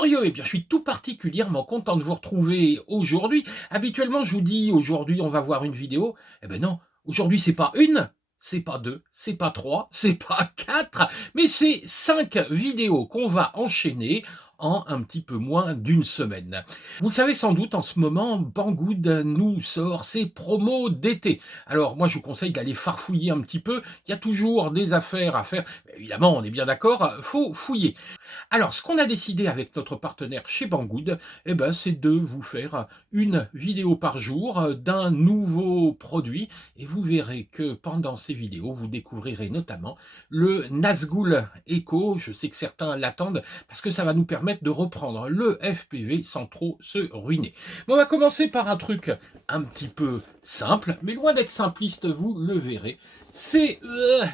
curieux, eh bien, je suis tout particulièrement content de vous retrouver aujourd'hui. Habituellement, je vous dis, aujourd'hui, on va voir une vidéo. Eh ben non, aujourd'hui, c'est pas une, c'est pas deux, c'est pas trois, c'est pas quatre, mais c'est 5 vidéos qu'on va enchaîner en un petit peu moins d'une semaine. Vous le savez sans doute, en ce moment, Banggood nous sort ses promos d'été. Alors, moi, je vous conseille d'aller farfouiller un petit peu. Il y a toujours des affaires à faire. Mais évidemment, on est bien d'accord, faut fouiller. Alors, ce qu'on a décidé avec notre partenaire chez Banggood, eh ben, c'est de vous faire une vidéo par jour d'un nouveau produit. Et vous verrez que pendant ces vidéos, vous découvrirez notamment le Nazgul Echo. Je sais que certains l'attendent parce que ça va nous permettre de reprendre le FPV sans trop se ruiner. Mais on va commencer par un truc un petit peu simple, mais loin d'être simpliste, vous le verrez. C'est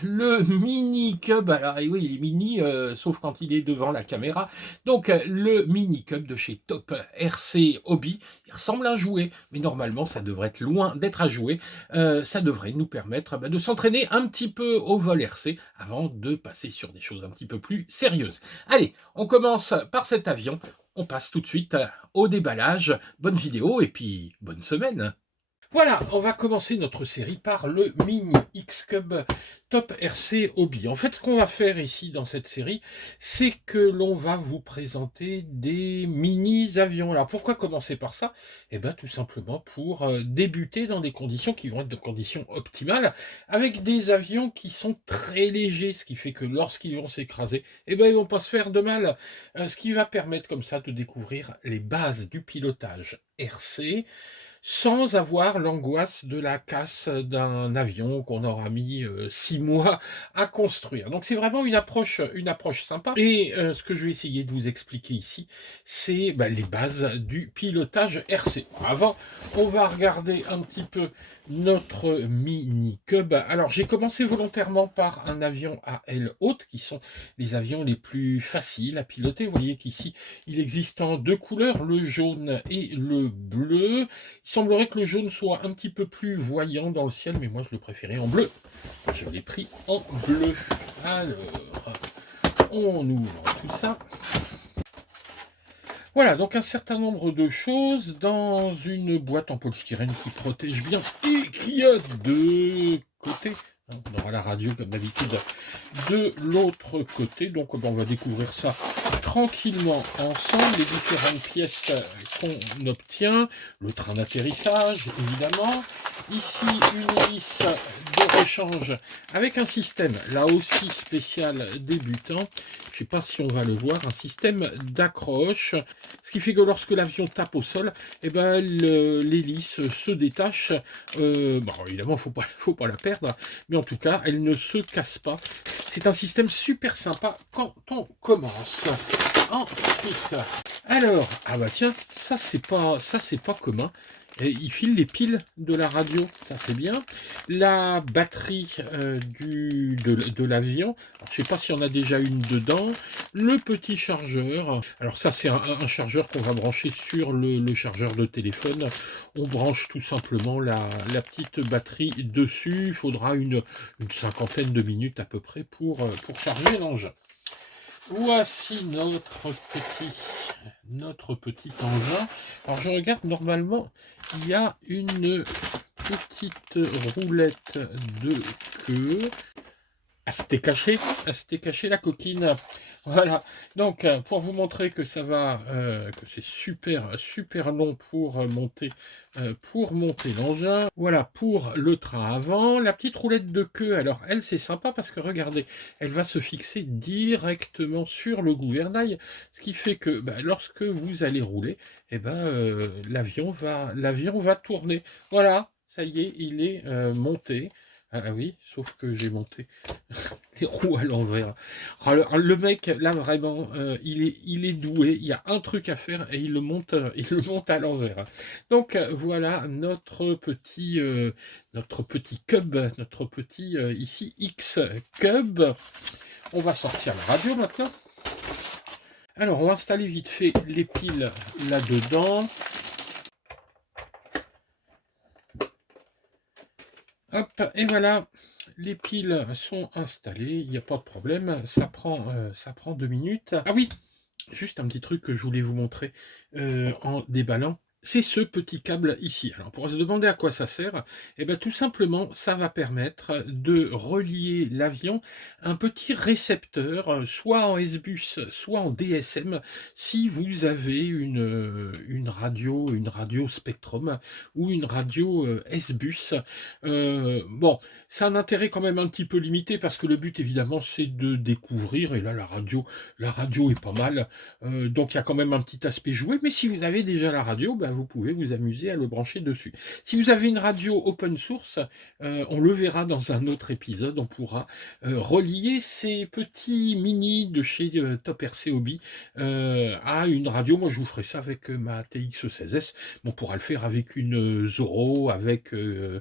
le mini cub. Alors oui, il est mini, sauf quand il est devant la caméra. Donc le mini cub de chez Top RC Hobby. Il ressemble à un jouet, mais normalement ça devrait être loin d'être à jouer. Ça devrait nous permettre de s'entraîner un petit peu au vol RC avant de passer sur des choses un petit peu plus sérieuses. Allez, on commence par cet avion. On passe tout de suite au déballage. Bonne vidéo et puis bonne semaine. Voilà, on va commencer notre série par le Mini X-Cub Top RC Hobby. En fait, ce qu'on va faire ici dans cette série, c'est que l'on va vous présenter des mini-avions. Alors, pourquoi commencer par ça? Eh bien, tout simplement pour débuter dans des conditions qui vont être de conditions optimales, avec des avions qui sont très légers, ce qui fait que lorsqu'ils vont s'écraser, eh bien, ils vont pas se faire de mal. Ce qui va permettre comme ça de découvrir les bases du pilotage RC, sans avoir l'angoisse de la casse d'un avion qu'on aura mis 6 mois à construire. Donc c'est vraiment une approche sympa. Et ce que je vais essayer de vous expliquer ici, c'est les bases du pilotage RC. Avant, on va regarder un petit peu notre Mini Cub. Alors j'ai commencé volontairement par un avion à aile haute, qui sont les avions les plus faciles à piloter. Vous voyez qu'ici, il existe en 2 couleurs, le jaune et le bleu. Il semblerait que le jaune soit un petit peu plus voyant dans le ciel, mais moi je le préférais en bleu. Je l'ai pris en bleu. Alors, on ouvre tout ça. Voilà, donc un certain nombre de choses dans une boîte en polystyrène qui protège bien et qui a 2 côtés. On aura la radio comme d'habitude de l'autre côté. Donc on va découvrir ça tranquillement ensemble, les différentes pièces qu'on obtient, le train d'atterrissage évidemment, ici une hélice de rechange avec un système là aussi spécial débutant, je ne sais pas si on va le voir, un système d'accroche, ce qui fait que lorsque l'avion tape au sol, eh ben, l'hélice se détache, évidemment faut pas la perdre, mais en tout cas elle ne se casse pas. C'est un système super sympa quand on commence. Ensuite, alors, ah bah tiens, ça c'est pas commun. Et il file les piles de la radio, ça c'est bien. La batterie de l'avion, je sais pas s'il y en a déjà une dedans. Le petit chargeur, alors ça c'est un chargeur qu'on va brancher sur le chargeur de téléphone. On branche tout simplement la petite batterie dessus. Il faudra une cinquantaine de minutes à peu près pour charger l'engin. Voici notre petit engin. Alors je regarde, normalement, il y a une petite roulette de queue. C'était caché la coquine. Voilà. Donc, pour vous montrer que ça va, que c'est super long pour monter l'engin. Voilà pour le train avant. La petite roulette de queue, alors elle, c'est sympa parce que regardez, elle va se fixer directement sur le gouvernail, ce qui fait que lorsque vous allez rouler, l'avion va tourner. Voilà, ça y est, il est monté. Ah oui, sauf que j'ai monté les roues à l'envers. Alors, le mec, là, vraiment, il est doué. Il y a un truc à faire et il le monte à l'envers. Donc, voilà notre petit cub, notre petit, ici, X-Cub. On va sortir la radio maintenant. Alors, on va installer vite fait les piles là-dedans. Hop, et voilà, les piles sont installées, il n'y a pas de problème, ça prend 2 minutes. Ah oui, Juste un petit truc que je voulais vous montrer, en déballant, c'est ce petit câble ici. Alors pour se demander à quoi ça sert, eh ben tout simplement, ça va permettre de relier l'avion à un petit récepteur, soit en S-Bus, soit en DSM, si vous avez une radio Spectrum ou une radio, S-Bus. Bon, c'est un intérêt quand même un petit peu limité parce que le but évidemment, c'est de découvrir et là la radio est pas mal. Donc il y a quand même un petit aspect joué, mais si vous avez déjà la radio, ben, vous pouvez vous amuser à le brancher dessus. Si vous avez une radio open source, on le verra dans un autre épisode, on pourra relier ces petits mini de chez Top RC Hobby à une radio. Moi je vous ferai ça avec ma TX16S, on pourra le faire avec une Zorro, avec une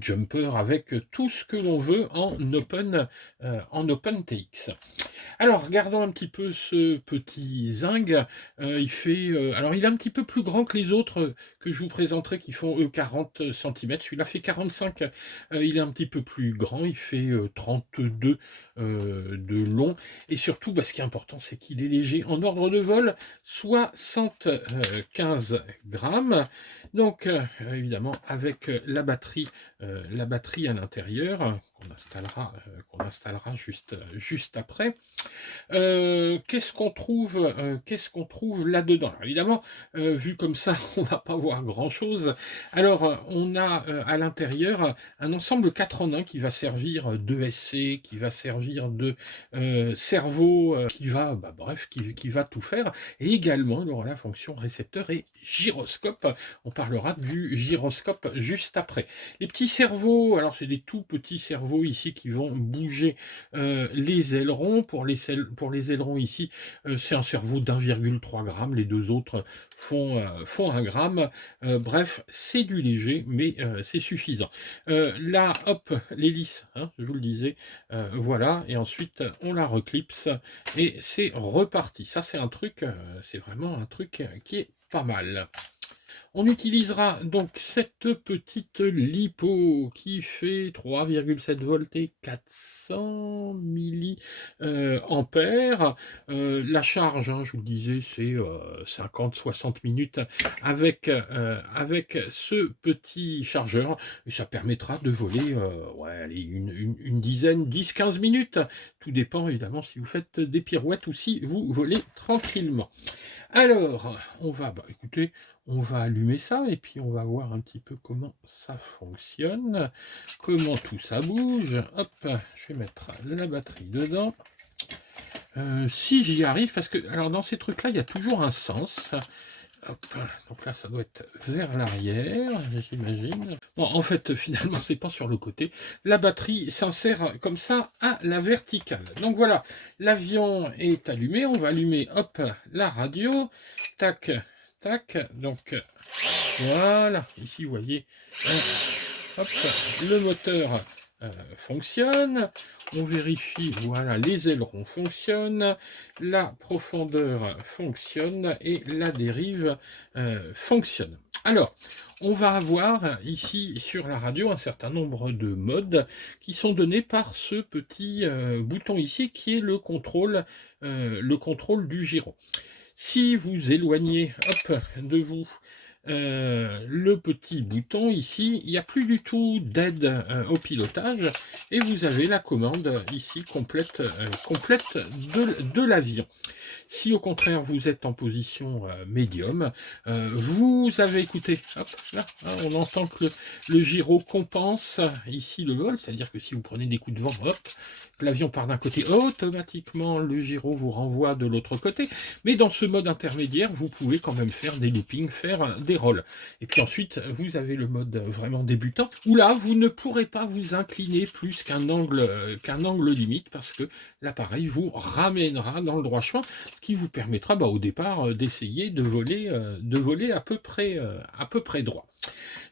Jumper, avec tout ce que l'on veut en open TX. Alors, regardons un petit peu ce petit zinc. Alors, il est un petit peu plus grand que les autres que je vous présenterai qui font 40 cm. Celui-là fait 45. Il est un petit peu plus grand. Il fait 32 de long. Et surtout, ce qui est important, c'est qu'il est léger. En ordre de vol, 75 grammes. Donc, évidemment, avec la batterie à l'intérieur qu'on installera juste après. Qu'est-ce qu'on trouve là-dedans? Évidemment, vu comme ça, on va pas voir grand-chose. Alors, on a à l'intérieur un ensemble 4 en 1 qui va servir de SC, qui va servir de cerveau, qui va tout faire. Et également, il aura la fonction récepteur et gyroscope. On parlera du gyroscope juste après. Les petits cerveaux, alors c'est des tout petits cerveaux ici qui vont bouger les ailerons. Pour les ailerons ici, c'est un cerveau d'1,3 g. Les deux autres font 1 gramme. Bref, c'est du léger, mais c'est suffisant. Là, hop, l'hélice, hein, je vous le disais, voilà. Et ensuite, on la reclipse et c'est reparti. Ça, c'est vraiment un truc qui est pas mal. On utilisera donc cette petite lipo qui fait 3,7 volts et 400 milliampères. La charge, hein, je vous le disais, c'est 50-60 minutes avec ce petit chargeur. Et ça permettra de voler une dizaine, 10-15 minutes. Tout dépend évidemment si vous faites des pirouettes ou si vous volez tranquillement. Alors, écoutez, on va allumer ça et puis on va voir un petit peu comment ça fonctionne, comment tout ça bouge. Hop, je vais mettre la batterie dedans. Si j'y arrive, parce que alors dans ces trucs-là, il y a toujours un sens. Hop, donc là, ça doit être vers l'arrière, j'imagine. Bon, en fait, finalement, c'est pas sur le côté. La batterie s'insère comme ça à la verticale. Donc voilà, l'avion est allumé. On va allumer, hop, la radio. Tac, tac. Donc voilà, ici, vous voyez, hop, le moteur fonctionne. On vérifie, voilà, les ailerons fonctionnent, la profondeur fonctionne et la dérive fonctionne. Alors, on va avoir ici sur la radio un certain nombre de modes qui sont donnés par ce petit bouton ici qui est le contrôle du gyro. Si vous éloignez, hop, de vous le petit bouton ici, il n'y a plus du tout d'aide au pilotage et vous avez la commande ici complète de l'avion. Si au contraire vous êtes en position médium, vous avez écouté, hop, là, hein, on entend que le gyro compense ici le vol, c'est-à-dire que si vous prenez des coups de vent, hop, l'avion part d'un côté, automatiquement le gyro vous renvoie de l'autre côté, mais dans ce mode intermédiaire, vous pouvez quand même faire des loopings, faire des rolls. Et puis ensuite, vous avez le mode vraiment débutant, où là, vous ne pourrez pas vous incliner plus qu'un angle limite, parce que l'appareil vous ramènera dans le droit chemin, ce qui vous permettra au départ d'essayer de voler à peu près droit.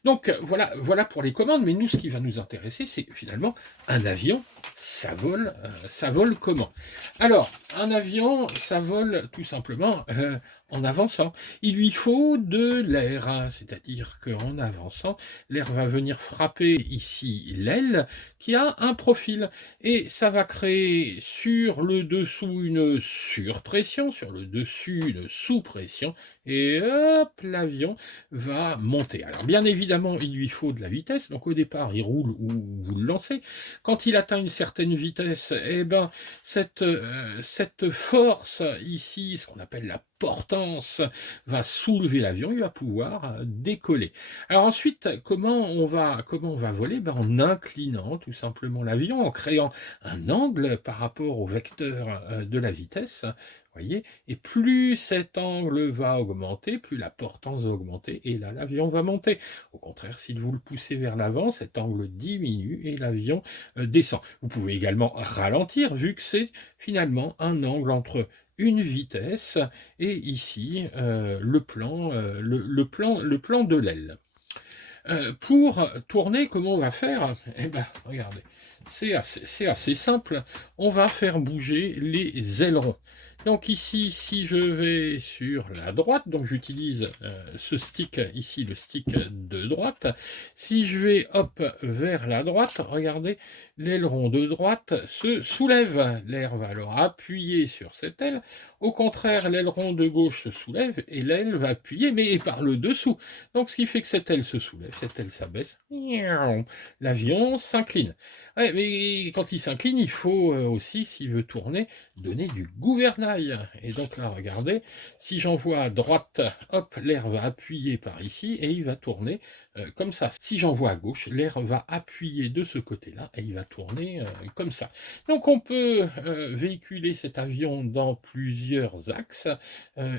Donc voilà pour les commandes, mais nous, ce qui va nous intéresser, c'est finalement un avion, ça vole comment? Alors, un avion, ça vole tout simplement en avançant. Il lui faut de l'air, hein, c'est-à-dire qu'en avançant, l'air va venir frapper ici l'aile qui a un profil et ça va créer sur le dessous une surpression, sur le dessus une sous-pression et hop, l'avion va monter. Alors bien évidemment, il lui faut de la vitesse, donc au départ, il roule ou vous le lancez. Quand il atteint une certaine vitesse, eh ben, cette force ici, ce qu'on appelle la portance, va soulever l'avion, il va pouvoir décoller. Alors ensuite, comment on va voler? Ben, en inclinant tout simplement l'avion, en créant un angle par rapport au vecteur de la vitesse, voyez, et plus cet angle va augmenter, plus la portance va augmenter, et là, l'avion va monter. Au contraire, si vous le poussez vers l'avant, cet angle diminue et l'avion descend. Vous pouvez également ralentir, vu que c'est finalement un angle entre une vitesse et ici le plan de l'aile. Pour tourner, comment on va faire? Eh bien, regardez, c'est assez simple. On va faire bouger les ailerons. Donc ici, si je vais sur la droite, donc j'utilise ce stick ici, le stick de droite. Si je vais hop vers la droite, regardez, l'aileron de droite se soulève. L'air va alors appuyer sur cette aile. Au contraire, l'aileron de gauche se soulève et l'aile va appuyer, mais par le dessous. Donc ce qui fait que cette aile se soulève, cette aile s'abaisse, l'avion s'incline. Ouais, mais quand il s'incline, il faut aussi, s'il veut tourner, donner du gouvernail. Et donc là, regardez, si j'envoie à droite, hop, l'air va appuyer par ici et il va tourner comme ça. Si j'envoie à gauche, l'air va appuyer de ce côté-là et il va tourner comme ça. Donc on peut véhiculer cet avion dans plusieurs axes,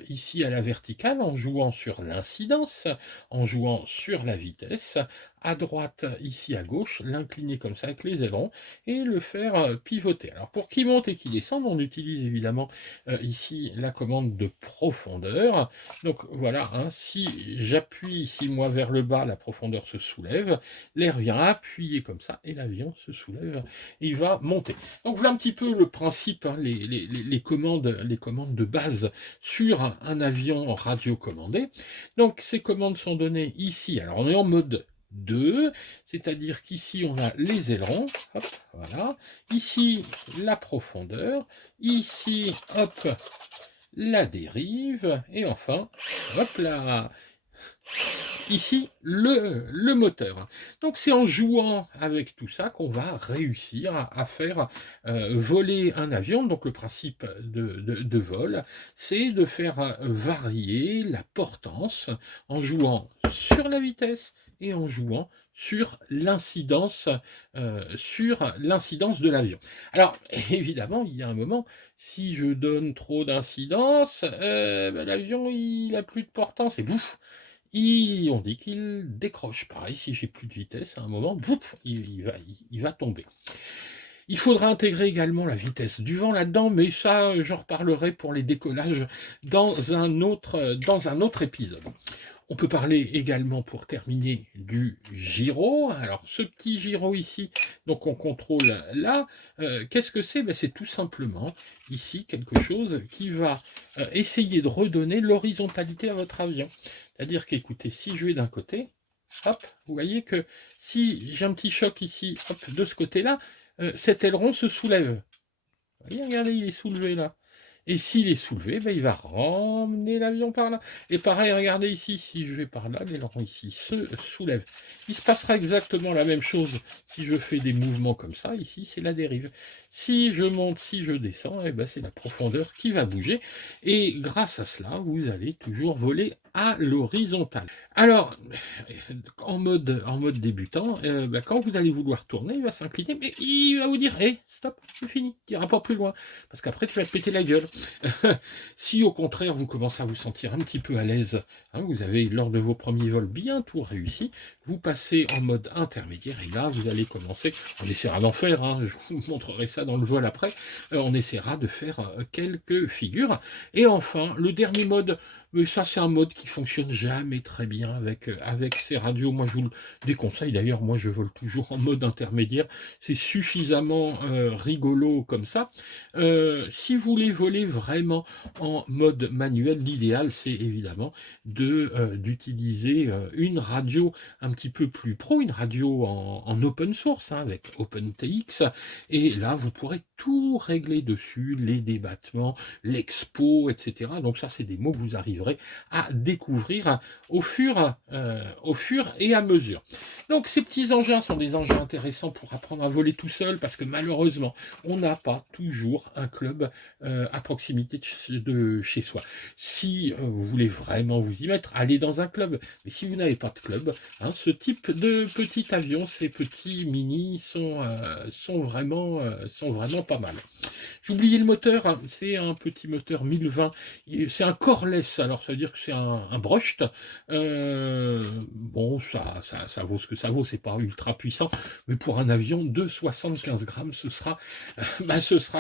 ici à la verticale, en jouant sur l'incidence, en jouant sur la vitesse, à droite, ici à gauche, l'incliner comme ça avec les ailerons et le faire pivoter. Alors pour qu'il monte et qu'il descende, on utilise évidemment ici la commande de profondeur. Donc voilà, hein, si j'appuie ici moi vers le bas, la profondeur se soulève, l'air vient appuyer comme ça et l'avion se soulève et il va monter. Donc voilà un petit peu le principe, hein, les commandes de base sur un avion radiocommandé. Donc ces commandes sont données ici. Alors on est en mode 2, c'est-à-dire qu'ici on a les ailerons, hop, voilà, ici la profondeur, ici hop la dérive, et enfin hop là, ici le moteur. Donc c'est en jouant avec tout ça qu'on va réussir à faire voler un avion. Donc le principe de vol, c'est de faire varier la portance en jouant sur la vitesse et en jouant sur l'incidence de l'avion. Alors évidemment, il y a un moment, si je donne trop d'incidence, ben, l'avion il a plus de portance et bouf, on dit qu'il décroche. Pareil, si j'ai plus de vitesse, à un moment, bouf, il va tomber. Il faudra intégrer également la vitesse du vent là-dedans, mais ça, j'en reparlerai pour les décollages dans un autre épisode. On peut parler également, pour terminer, du gyro. Alors, ce petit gyro ici, donc on contrôle là, qu'est-ce que c'est? Ben, c'est tout simplement, ici, quelque chose qui va essayer de redonner l'horizontalité à votre avion. C'est-à-dire qu'écoutez, si je vais d'un côté, hop, vous voyez que si j'ai un petit choc ici, hop, de ce côté-là, cet aileron se soulève. Vous voyez, regardez, il est soulevé là. Et s'il est soulevé, ben, il va ramener l'avion par là. Et pareil, regardez ici, si je vais par là, l'aileron ici se soulève. Il se passera exactement la même chose si je fais des mouvements comme ça. Ici, c'est la dérive. Si je monte, si je descends, eh ben, c'est la profondeur qui va bouger. Et grâce à cela, vous allez toujours voler à l'horizontale. Alors, en mode débutant, ben, quand vous allez vouloir tourner, il va s'incliner, mais il va vous dire, hé, stop, c'est fini, tu n'iras pas plus loin, parce qu'après, tu vas te péter la gueule. Si au contraire, vous commencez à vous sentir un petit peu à l'aise, hein, vous avez, lors de vos premiers vols, bien tout réussi, vous passez en mode intermédiaire, et là, vous allez commencer, on essaiera d'en faire, hein, je vous montrerai ça dans le vol après, on essaiera de faire quelques figures. Et enfin, le dernier mode, mais ça c'est un mode qui fonctionne jamais très bien avec ces radios, moi je vous le déconseille, d'ailleurs moi je vole toujours en mode intermédiaire, c'est suffisamment rigolo comme ça. Si vous voulez voler vraiment en mode manuel, l'idéal c'est évidemment d'utiliser une radio un petit peu plus pro, une radio en open source, hein, avec OpenTX, et là vous pourrez tout régler dessus, les débattements, l'expo, etc. Donc ça c'est des mots que vous arriverez à découvrir au fur et à mesure. Donc ces petits engins sont des engins intéressants pour apprendre à voler tout seul, parce que malheureusement on n'a pas toujours un club à proximité de chez soi. Si vous voulez vraiment vous y mettre, allez dans un club. Mais si vous n'avez pas de club, hein, ce type de petit avion, ces petits mini sont vraiment pas mal. J'ai oublié le moteur, hein, c'est un petit moteur 1020, c'est un coreless, alors ça veut dire que c'est un Brocht. Bon, ça vaut ce que ça vaut, c'est pas ultra puissant, mais pour un avion de 75 grammes, ce sera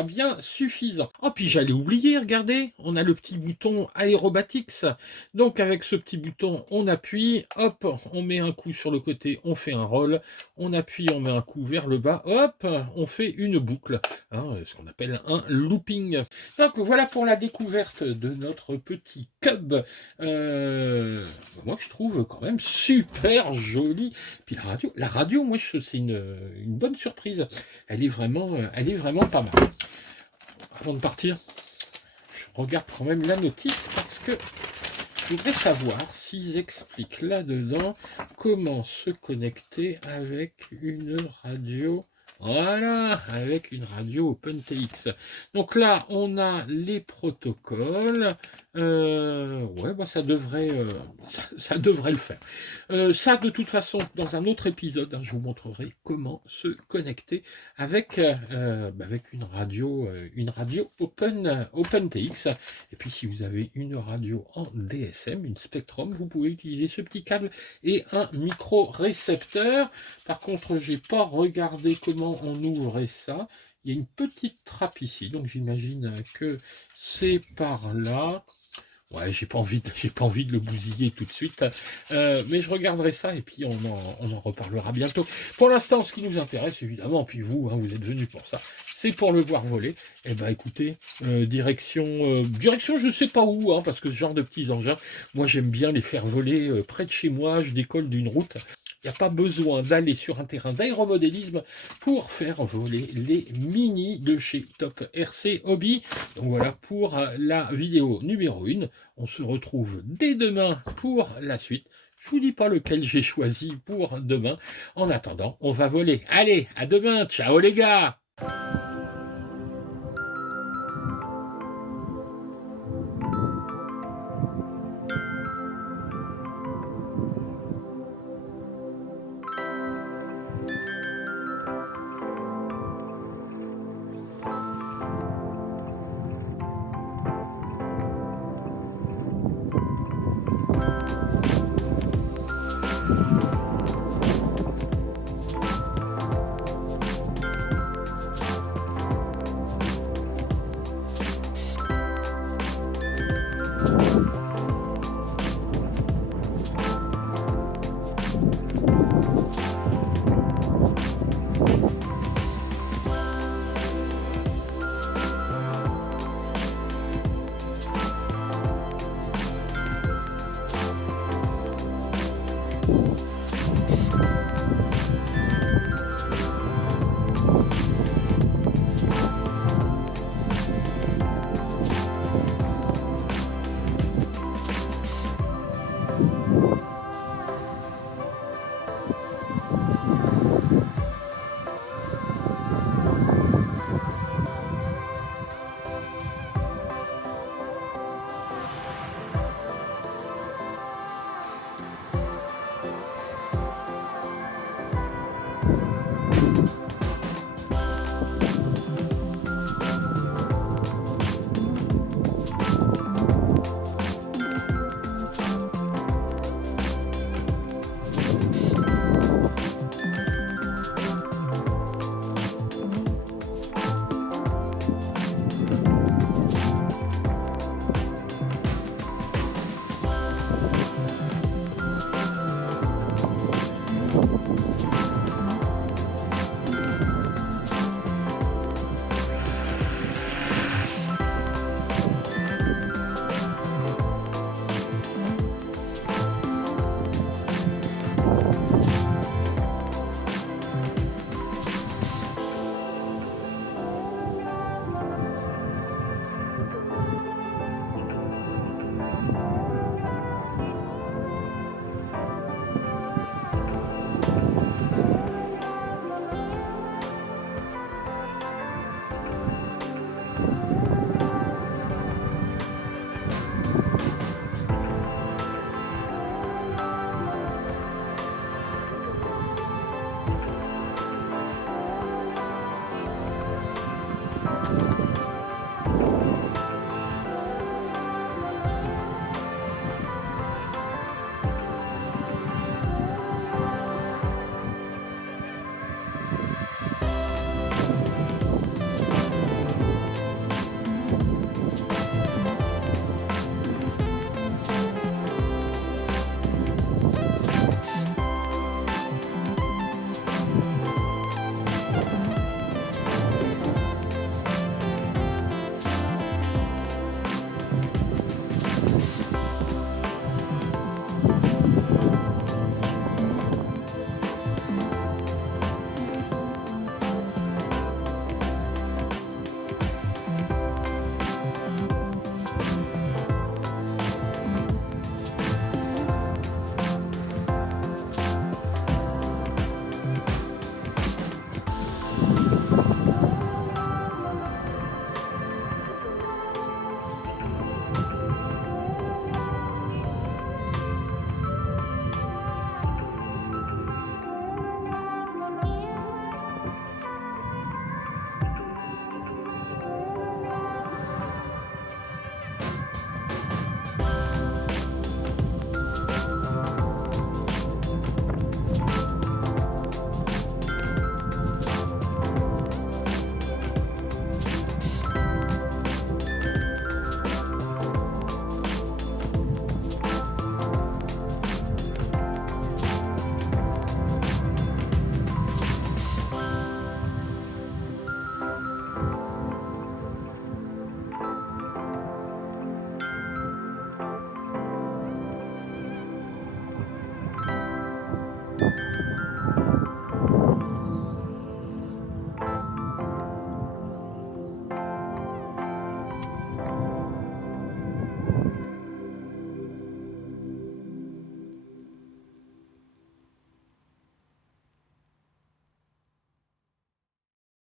bien suffisant. Oh, puis j'allais oublier, regardez, on a le petit bouton Aerobatics. Donc avec ce petit bouton, on appuie, hop, on met un coup sur le côté, on fait un roll, on appuie, on met un coup vers le bas, hop, on fait une boucle, hein, ce qu'on appelle un looping. Donc voilà pour la découverte de notre petit cub, moi je trouve quand même super joli. Puis la radio, moi c'est une bonne surprise. Elle est vraiment pas mal. Avant de partir, je regarde quand même la notice parce que je voudrais savoir s'ils expliquent là-dedans comment se connecter avec une radio. Voilà, avec une radio OpenTX. Donc là, on a les protocoles. Ouais, bah ça devrait le faire. Ça, de toute façon, dans un autre épisode, hein, je vous montrerai comment se connecter avec une radio OpenTX. Et puis, si vous avez une radio en DSM, une Spectrum, vous pouvez utiliser ce petit câble et un micro-récepteur. Par contre, j'ai pas regardé comment on ouvrait ça. Il y a une petite trappe ici, donc j'imagine que c'est par là. Ouais, j'ai pas envie de le bousiller tout de suite, mais je regarderai ça et puis on en reparlera bientôt. Pour l'instant, ce qui nous intéresse, évidemment, puis vous, hein, vous êtes venus pour ça, c'est pour le voir voler. Et ben écoutez, direction, je sais pas où, hein, parce que ce genre de petits engins, moi j'aime bien les faire voler près de chez moi, je décolle d'une route. Il n'y a pas besoin d'aller sur un terrain d'aéromodélisme pour faire voler les mini de chez Top RC Hobby. Donc voilà pour la vidéo numéro 1. On se retrouve dès demain pour la suite. Je vous dis pas lequel j'ai choisi pour demain. En attendant, on va voler. Allez, à demain. Ciao les gars!